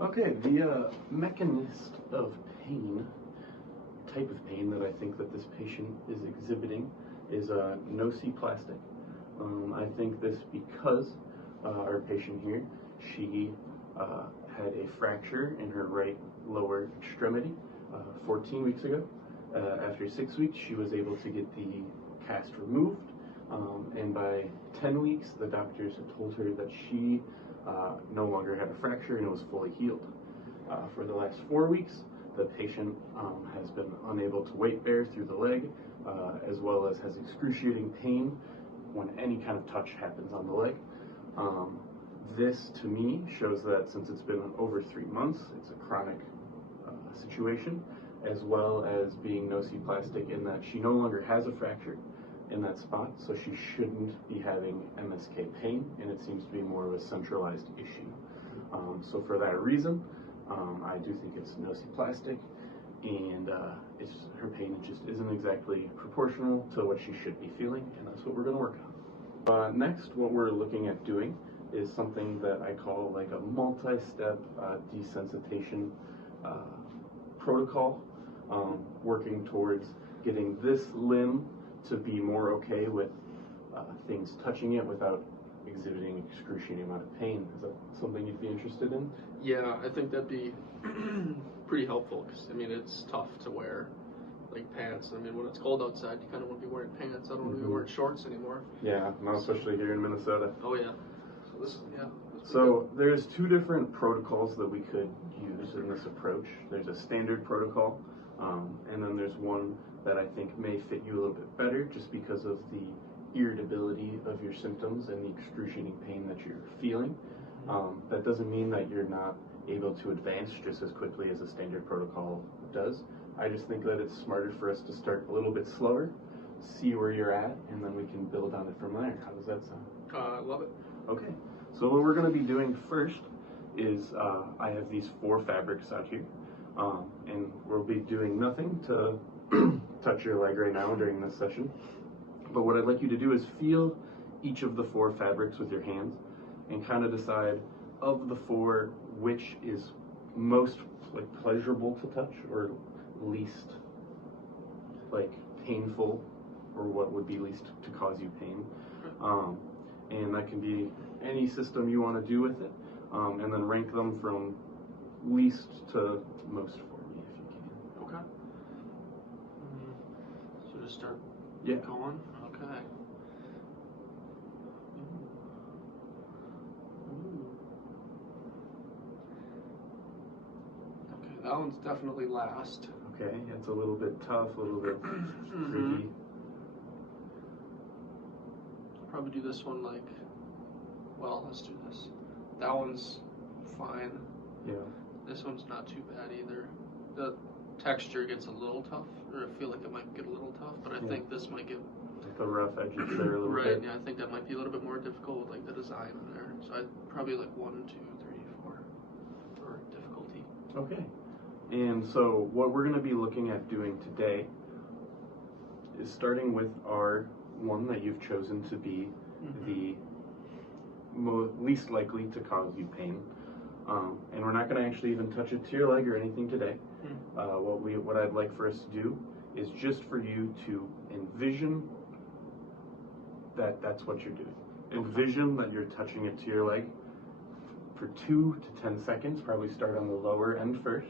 Okay, the mechanism of pain, type of pain that I think that this patient is exhibiting is nociplastic. I think this because our patient here, she had a fracture in her right lower extremity 14 weeks ago. After 6 weeks, she was able to get the cast removed, and by 10 weeks, the doctors had told her that she no longer had a fracture and it was fully healed. For the last 4 weeks, the patient has been unable to weight bear through the leg, as well as has excruciating pain when any kind of touch happens on the leg. This, to me, shows that since it's been over 3 months, it's a chronic situation, as well as being nociplastic in that she no longer has a fracture in that spot, so she shouldn't be having MSK pain, and it seems to be more of a centralized issue. So for that reason, I do think it's nociplastic, and her pain just isn't exactly proportional to what she should be feeling, and that's what we're going to work on. Next, what we're looking at doing is something that I call like a multi-step desensitization protocol, working towards getting this limb to be more okay with things touching it without exhibiting excruciating amount of pain. Is that something you'd be interested in? Yeah, I think that'd be pretty helpful, because I mean, it's tough to wear like pants. I mean, when it's cold outside, you kind of want to be wearing pants. I don't want to be wearing shorts anymore. Yeah, not especially here in Minnesota. Oh yeah. So there's 2 different protocols that we could use in this approach. There's a standard protocol, and then there's one that I think may fit you a little bit better just because of the irritability of your symptoms and the excruciating pain that you're feeling. That doesn't mean that you're not able to advance just as quickly as a standard protocol does. I just think that it's smarter for us to start a little bit slower, see where you're at, and then we can build on it from there. How does that sound? I love it. Okay, so what we're going to be doing first is I have these 4 fabrics out here, and we'll be doing nothing to touch your leg right now during this session. But what I'd like you to do is feel each of the 4 fabrics with your hands and kind of decide of the 4 which is most like pleasurable to touch or least like painful, or what would be least to cause you pain. And that can be any system you want to do with it, and then rank them from least to most for me if you can. Okay. So just start going? Okay. Okay, that one's definitely last. Okay, it's a little bit tough, a little bit tricky. Probably do this one like, well, let's do this. That one's fine. Yeah. This one's not too bad either. The texture gets a little tough, or I feel like it might get a little tough, but I think this might get like the rough edges there a little bit. Right, yeah, I think that might be a little bit more difficult with like the design in there. So I'd probably like 1, 2, 3, 4 for difficulty. Okay. And so what we're going to be looking at doing today is starting with our one that you've chosen to be the least likely to cause you pain. And we're not going to actually even touch it to your leg or anything today. What I'd like for us to do is just for you to envision that that's what you're doing. Envision that you're touching it to your leg for 2 to 10 seconds. Probably start on the lower end first.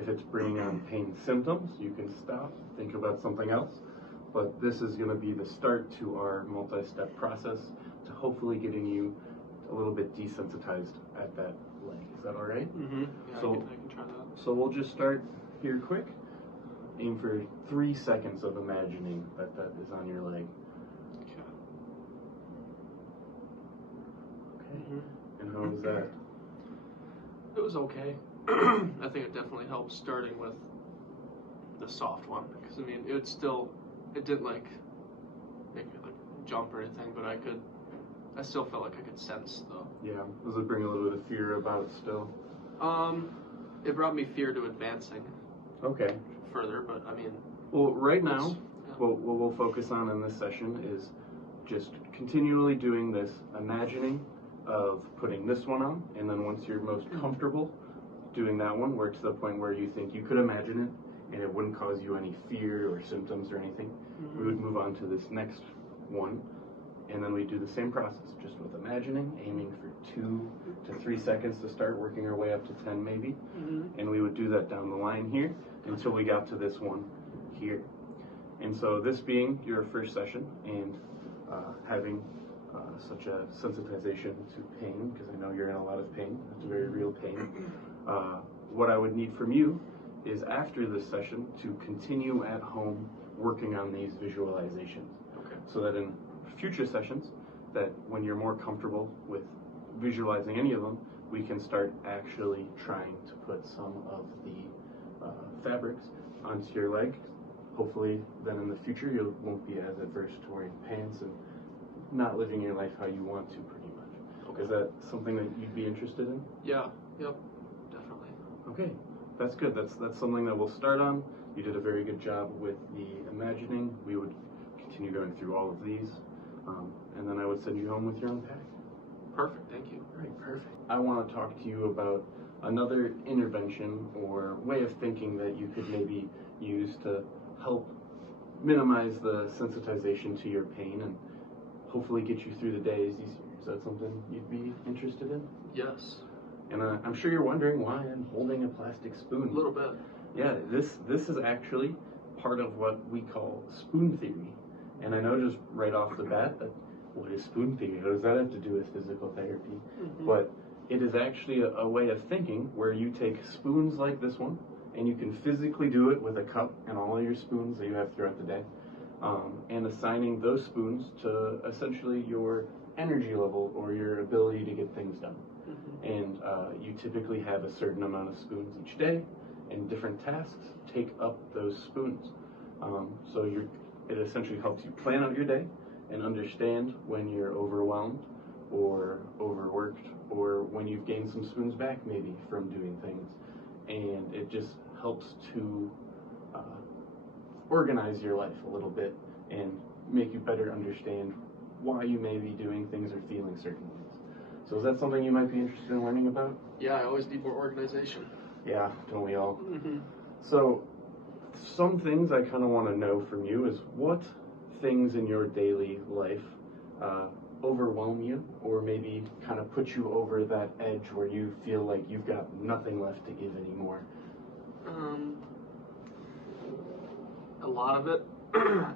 If it's bringing on pain symptoms, you can stop, think about something else. But this is going to be the start to our multi-step process to hopefully getting you a little bit desensitized at that leg. Is that all right? Yeah, So, I can try that. So we'll just start here quick. Aim for 3 seconds of imagining that that is on your leg. Okay. And how was that? It was okay. I think it definitely helps starting with the soft one, because I mean it didn't like make me like jump or anything, but I still felt like I could sense though. Yeah. Does it bring a little bit of fear about it still? It brought me fear to advancing. Okay. Further, but I mean. Well, right now, what we'll focus on in this session is just continually doing this imagining of putting this one on, and then once you're most comfortable, doing that one, work to the point where you think you could imagine it and it wouldn't cause you any fear or symptoms or anything, we would move on to this next one, and then we do the same process, just with imagining, aiming for 2 to 3 seconds to start, working our way up to 10 maybe, and we would do that down the line here until we got to this one here. And so this being your first session, and having such a sensitization to pain, because I know you're in a lot of pain, it's a very real pain, what I would need from you is after this session to continue at home working on these visualizations. Okay. So that in future sessions, that when you're more comfortable with visualizing any of them, we can start actually trying to put some of the fabrics onto your leg. Hopefully then in the future you won't be as adverse to wearing pants and not living your life how you want to, pretty much. Okay. Is that something that you'd be interested in? Yeah, yep, definitely. Okay, that's good. That's something that we'll start on. You did a very good job with the imagining. We would continue going through all of these, and then I would send you home with your own pack. Perfect, thank you. All right, perfect. I want to talk to you about another intervention or way of thinking that you could maybe use to help minimize the sensitization to your pain and hopefully get you through the days easier. Is that something you'd be interested in? Yes. And I'm sure you're wondering why I'm holding a plastic spoon. A little bit. Yeah, this is actually part of what we call spoon theory. And I know just right off the bat that what is spoon theory? What does that have to do with physical therapy? But it is actually a way of thinking where you take spoons like this one, and you can physically do it with a cup and all of your spoons that you have throughout the day, and assigning those spoons to essentially your energy level or your ability to get things done. And you typically have a certain amount of spoons each day, and different tasks take up those spoons. So it essentially helps you plan out your day and understand when you're overwhelmed or overworked, or when you've gained some spoons back maybe from doing things. And it just helps to organize your life a little bit and make you better understand why you may be doing things or feeling certain things. So is that something you might be interested in learning about? Yeah, I always need more organization. Yeah, don't we all? So some things I kind of want to know from you is what things in your daily life overwhelm you, or maybe kind of put you over that edge where you feel like you've got nothing left to give anymore? A lot of it,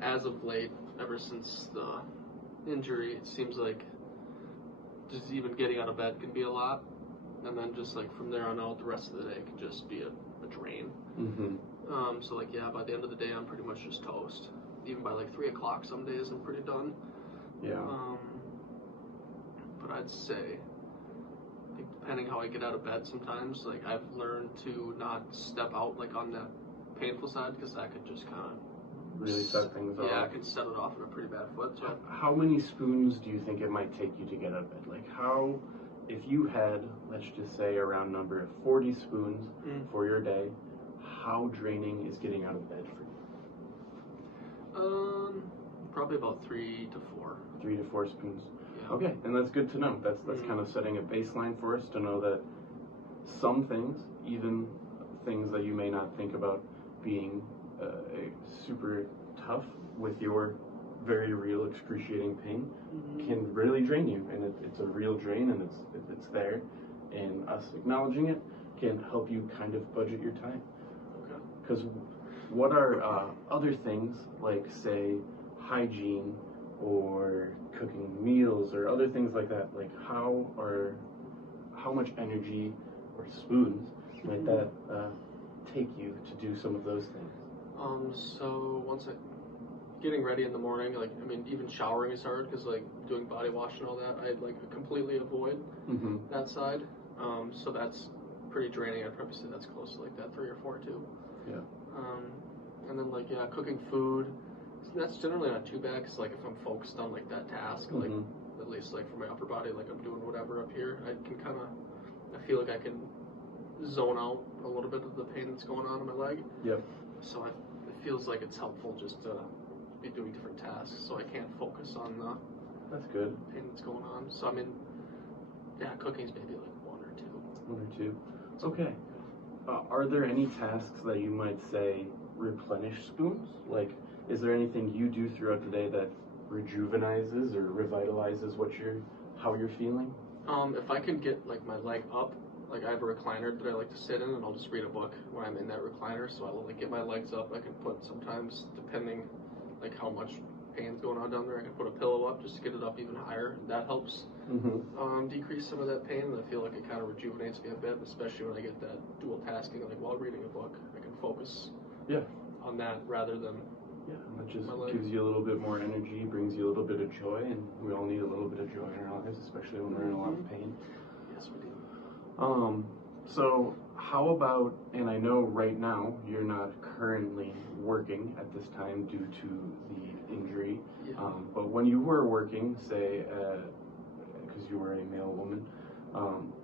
as of late, ever since the injury, it seems like just even getting out of bed can be a lot, and then just like from there on out, the rest of the day can just be a drain. So like, yeah, by the end of the day, I'm pretty much just toast. Even by like 3 o'clock some days, I'm pretty done. Yeah. But I'd say, like, depending how I get out of bed sometimes, like I've learned to not step out like on that painful side, because that could just kind of really set things off. Yeah, I could set it off in a pretty bad foot. So how many spoons do you think it might take you to get out of bed? Like how, if you had, let's just say a round number of 40 spoons for your day, how draining is getting out of bed for you? Probably about 3 to 4. 3 to 4 spoons. Yeah. Okay, and that's good to know. That's kind of setting a baseline for us to know that some things, even things that you may not think about being super tough with your very real excruciating pain, can really drain you, and it's a real drain, and it's there, and us acknowledging it can help you kind of budget your time. Okay. Because what are other things, like say hygiene or cooking meals or other things like that, like how much energy or spoons might that take you to do some of those things? So once getting ready in the morning, like, I mean, even showering is hard, because like doing body wash and all that, I like completely avoid that side. So that's pretty draining. I'd probably say that's close to like that 3 or 4 too. Yeah. And then like, yeah, cooking food, that's generally not too bad, because like if I'm focused on like that task, like at least like for my upper body, like I'm doing whatever up here, I can kind of, I feel like I can zone out a little bit of the pain that's going on in my leg. Yep. So it feels like it's helpful just to be doing different tasks, so I can't focus on the That's good. pain that's going on. So I mean, yeah, cooking's maybe like 1 or 2. 1 or 2. Okay. Are there any tasks that you might say replenish spoons? Like, is there anything you do throughout the day that rejuvenizes or revitalizes how you're feeling? If I can get like my leg up, like I have a recliner that I like to sit in, and I'll just read a book when I'm in that recliner. So I'll like get my legs up. I can put sometimes, depending like how much pain's going on down there, I can put a pillow up just to get it up even higher. That helps decrease some of that pain, and I feel like it kind of rejuvenates me a bit, especially when I get that dual tasking, like while reading a book, I can focus on that rather than that just gives you a little bit more energy, brings you a little bit of joy, and we all need a little bit of joy in our lives, especially when we're in a lot of pain. Yes, we do. So how about, and I know right now you're not currently working at this time due to the injury, but when you were working, say, because you were a male woman,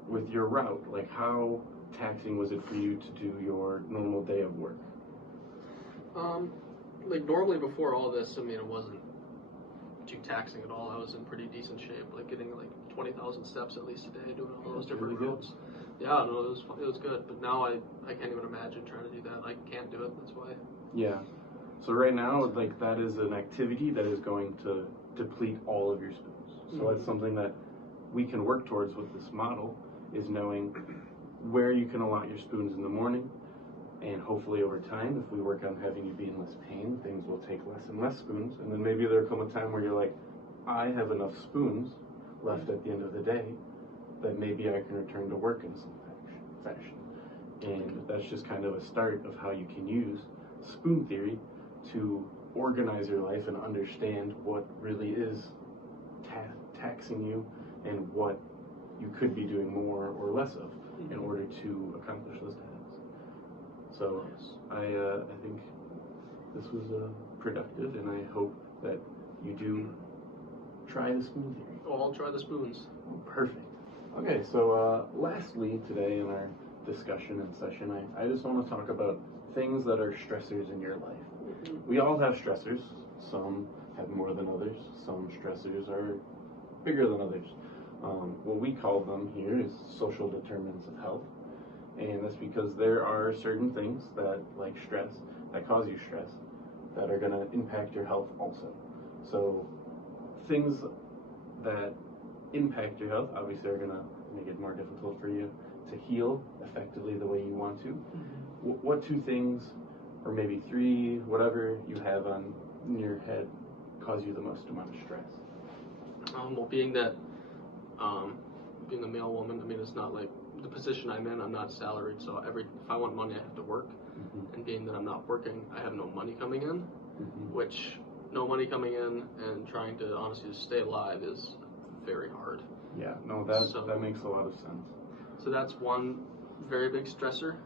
with your route, like how taxing was it for you to do your normal day of work? Like normally before all this, I mean, it wasn't too taxing at all. I was in pretty decent shape, like getting like 20,000 steps at least a day, doing all those different routes. Yeah, no, it was good. But now I can't even imagine trying to do that. I can't do it. That's why. Yeah. So right now, like that is an activity that is going to deplete all of your spoons. So that's something that we can work towards with this model, is knowing where you can allot your spoons in the morning. And hopefully over time, if we work on having you be in less pain, things will take less and less spoons. And then maybe there'll come a time where you're like, I have enough spoons left at the end of the day that maybe I can return to work in some fashion. And that's just kind of a start of how you can use spoon theory to organize your life and understand what really is taxing you and what you could be doing more or less of in order to accomplish those tasks. So I think this was productive, and I hope that you do try the spoon theory. Oh, I'll try the spoons. Oh, perfect. Okay, so lastly today in our discussion and session, I just want to talk about things that are stressors in your life. We all have stressors. Some have more than others. Some stressors are bigger than others. What we call them here is social determinants of health. And that's because there are certain things that, like stress, that cause you stress, that are going to impact your health also. So things that impact your health obviously are going to make it more difficult for you to heal effectively the way you want to. What two things, or maybe three, whatever you have on in your head, cause you the most amount of stress? Well, being a male woman, I mean, it's not like the position I'm in, I'm not salaried, so if I want money, I have to work. And being that I'm not working, I have no money coming in, which no money coming in and trying to honestly stay alive is very hard. Yeah, no, that makes a lot of sense. So that's one very big stressor.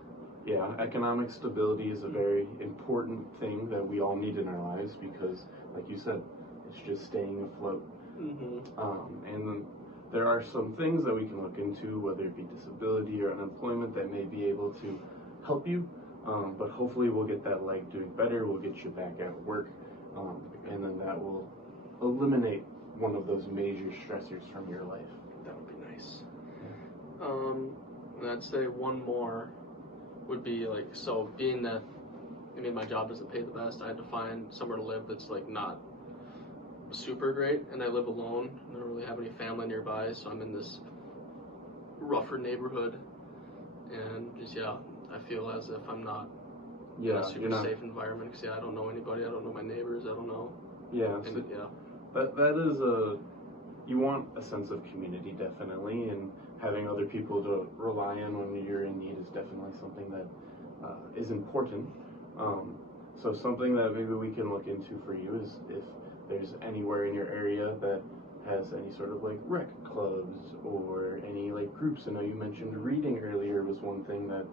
Yeah, economic stability is a very important thing that we all need in our lives because, like you said, it's just staying afloat. And there are some things that we can look into, whether it be disability or unemployment, that may be able to help you. But hopefully we'll get that leg doing better, we'll get you back at work, and then that will eliminate one of those major stressors from your life. That would be nice. And I'd say one more would be like, so being that, I mean, my job doesn't pay the best, I had to find somewhere to live that's like not super great, and I live alone. I don't really have any family nearby, so I'm in this rougher neighborhood, and just I feel as if I'm not in a super safe environment because I don't know anybody, I don't know my neighbors, I don't know. That is you want a sense of community, definitely, and having other people to rely on when you're in need is definitely something that is important. So something that maybe we can look into for you is if there's anywhere in your area that has any sort of like rec clubs or any like groups. I know you mentioned reading earlier was one thing that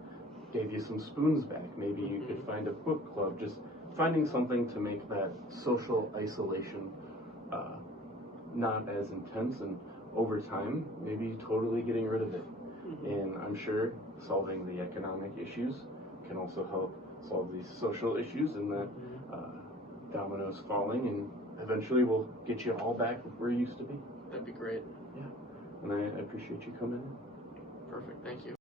gave you some spoons back. Maybe you could find a book club, just finding something to make that social isolation not as intense, and over time maybe totally getting rid of it. And I'm sure solving the economic issues can also help solve these social issues, and that dominoes falling, and eventually we'll get you all back where you used to be. That'd be great. Yeah. And I appreciate you coming in. Perfect. Thank you.